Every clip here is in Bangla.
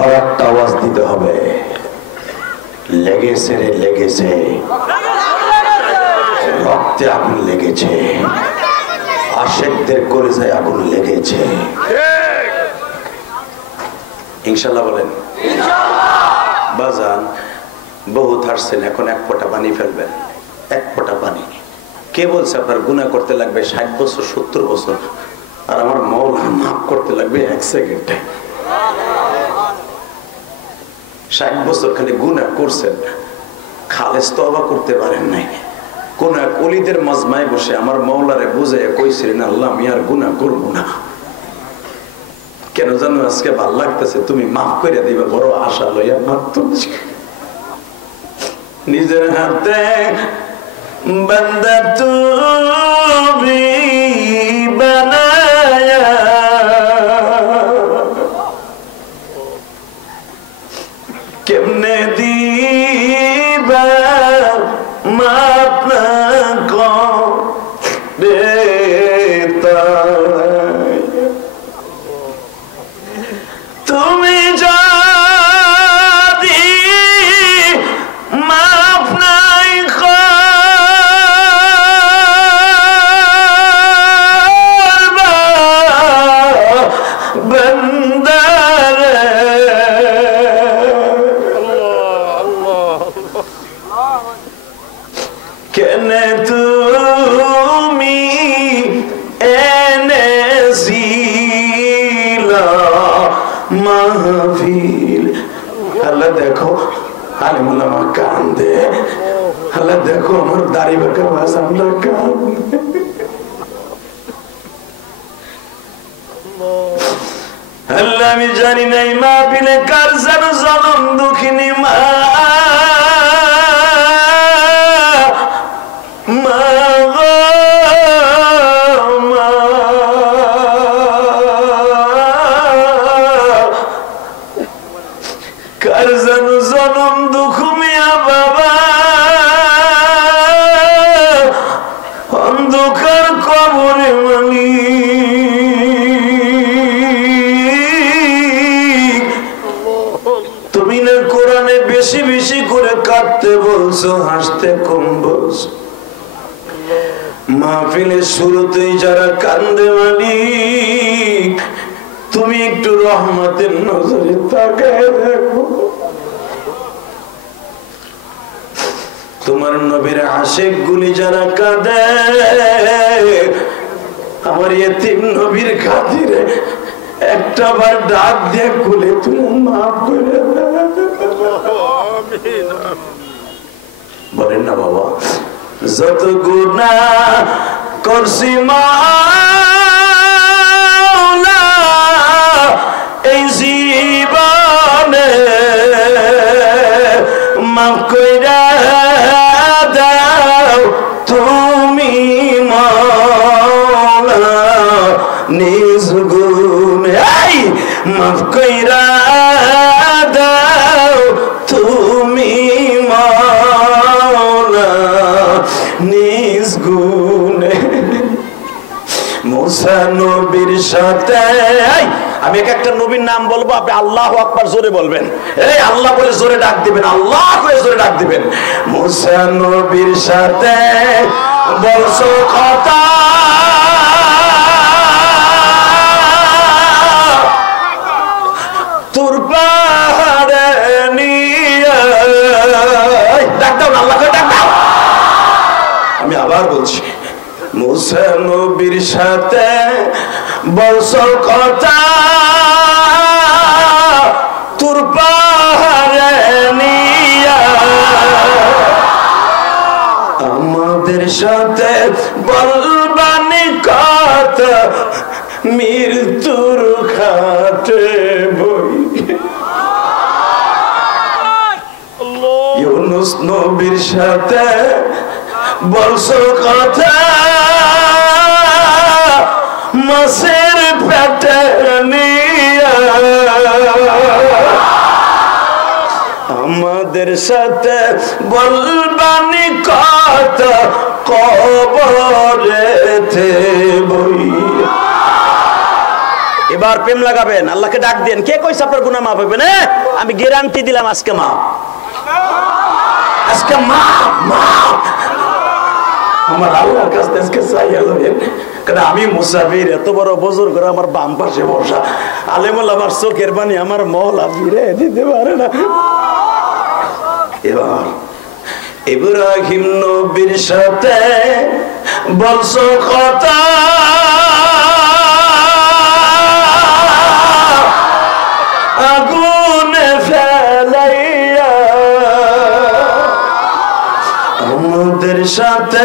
আর একটা আওয়াজ দিতে হবে, লেগেছে রে লেগেছে, রক্তে আগুন লেগেছে, আশেকদের কলিজায় আগুন লেগেছে। ইনশাআল্লাহ বলেন। বাজান বহুত হারছেন, এখন এক ফোঁটা পানি ফেলবেন, এক ফোঁটা পানি। কে বলছে আপনার গুনাহ করতে লাগবে 60 বছর 70 বছর, আর আমার মওলা মাফ করতে লাগবে 1 সেকেন্ডে? 60 বছর খালি গুনাহ করছেন, খালেস তওবা করতে পারেন নাই। কোন এক ওলিদের মাজমায় বসে আমার মওলারে বুঝাইয়া কইছিলেন, আল্লাহ আমি আর গুনাহ করব না, কেন জানো আজকে ভাল লাগতেছে, তুমি মাফ করে দিবে, বড় আশা লইয়া মাফ করছি। নিজের হাতে বান্দা তুমি বানায়া কেমনে দিবা মাপ না করে তুমি যদি মাপ নাই করবা বান্দারে, কেনে তুমি এনেছিলা মাহফিল। আল্লাহ দেখো আলিমুল আমার কান্দে, আল্লাহ দেখো আমার দাড়ি বাঁকা ভাষা কান্দে। আল্লাহ আমি জানি নাই মাহফিলে কার যেন জনম দুঃখিনী মা কার যেন জনম দুঃখ মিয়া বাবা, অন্ধকার কবরে মানি তুমি না কোরআনে বেশি বেশি করে কাঁদতে বলছো, হাসতে কম বলছো। মাহফিলের শুরুতেই যারা কান্দে মালিক, তুমি একটু রহমতের নজরে তাকায় দেখো। তোমার নবীর আশিক গুলি যারা কাঁদে, আমার এতিম নবীর খাতিরে একটা বার ডাক দিয়ে খুলে তুলে মাফ করে বলেন না বাবা। যত গুনাহ করছি মাওলা এই জীবনে, মাফ কইরা দাও তুমি মাওলা নিজ গুণে, মাফ কইরা দাও তুমি মাওলা নিজ গুণে। মুসা নবীর সাথে আমি একটা নবীর নাম বলবো, আপনি আল্লাহু আকবার জোরে বলবেন, এই আল্লাহ বলে জোরে ডাক দিবেন, আল্লাহ বলে জোরে ডাক দিবেন। মুসা নবীর সাথে বলছো কথা, তোর পাহাড়ে নিয়ে ডাক দাও, আল্লাহ ডাক দাও। আমি আবার বলছি, মুসা নবীর সাথে বলছো কথা, তোর পাহাড়ে নিয়া আমাদের সাথে বলবানি কথা, মৃত্যুর খাটে বই। ইউনুস নবীর সাথে বলছো কথা, মাছের পেটে নিয়া আমাদের সাথে বলবানি কথা, কবরেতে বই। এবার প্রেম লাগাবেন, আল্লাহকে ডাক দেন। কে কইছে আপনার গুনাহ মাফ হবে না? আমি গ্যারান্টি দিলাম আজকে মাফ, আজকে মাফ মাফ। আমার আল্লাহর কাছে আজকে চাইয়া লবেন, কারণ আমি মুসাফির, এত বড় বুজুর্গ করে আমার বাম পাশে বসা আলেমুল, আমার চোখের পানি আমার মওলা ফিরে দিতে পারে না। এবার ইব্রাহিম নবীর সাথে বলছো কথা, আগুনে ফেলাইয়া, আমাদের সাথে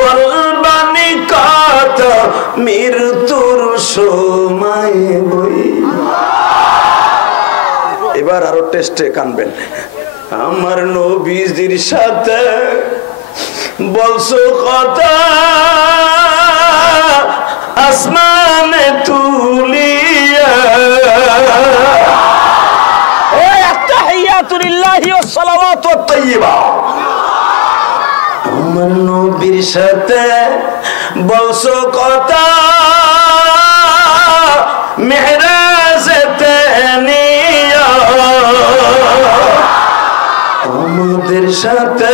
বলবানি কথা মৃত্যুর সময় বই। এবার আরো টেস্টে কানবেন। আমার নবীজির সাথে বলছো কথা, আসমানে তুলিয়া, আত্তাহিয়াতু লিল্লাহি ওয়াস সালাওয়াতু ওয়াত তাইয়্যিবা। আমার নবীর সাথে বলছো কথা, মেহরাজেতে নিয়া, আমাদের সাথে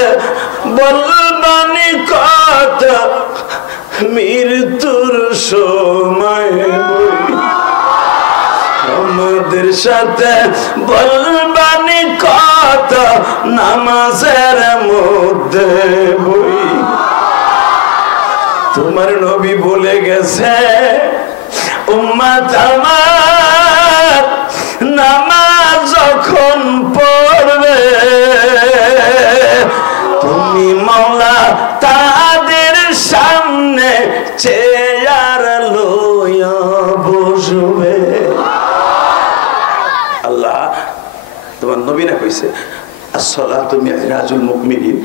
বলবানি কথা মৃত্যুর সময় বই। আমাদের সাথে বলবানি কথা নামাজের মধ্যে বই। তোমার নবী বলে গেছে, উম্মত আমার নামাজ যখন পড়বে, তুমি মাওলা তাদের সামনে চেয়ার লইয়া বসবে। আল্লাহ তোমার নবী না কইছে আসসালাতু মিরাজুল মুমিনিন।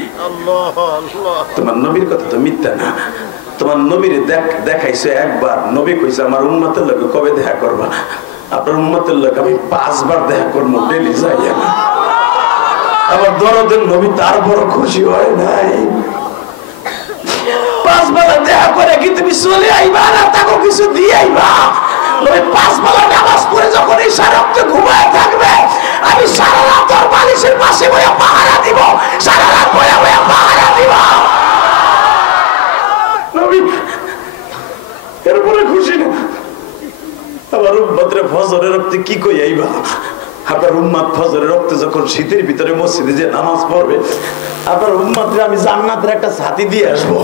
তোমার নবীর কথা তো মিথ্যা না। তোমার নবীর দেখাইছে একবার, নবী কইছে আমার উম্মতের লগে কবে দেখা করবা? আপনার উম্মতের লগে আমি 5 বার দেখা করব, ডেইলি যাইয়া না। আবার দরদের নবী তার বড় খুশি হয় নাই, 5 বেলা দেখা করে কি তুমি চলে আইবা না তাকে কিছু দিয়ে আইবা? নবী 5 বেলা নামাজ পড়ে যখন এই সারাতে ঘুমায় থাকবে, আমি সারা রাত তোর বালিশের পাশে বসে পাহারা দিব, সারা রাত বসে বসে পাহারা দিব। নবী এরপরে খুশি না। আবার উম্মতের ফজরের রক্তে কি কই আইবা? আপনার উম্মত ফজরের রক্তে যখন শীতের ভিতরে মসজিদে যে নামাজ পড়বে, আপনার উম্মতরে আমি জান্নাতের একটা ছাতি দিয়ে আসবো।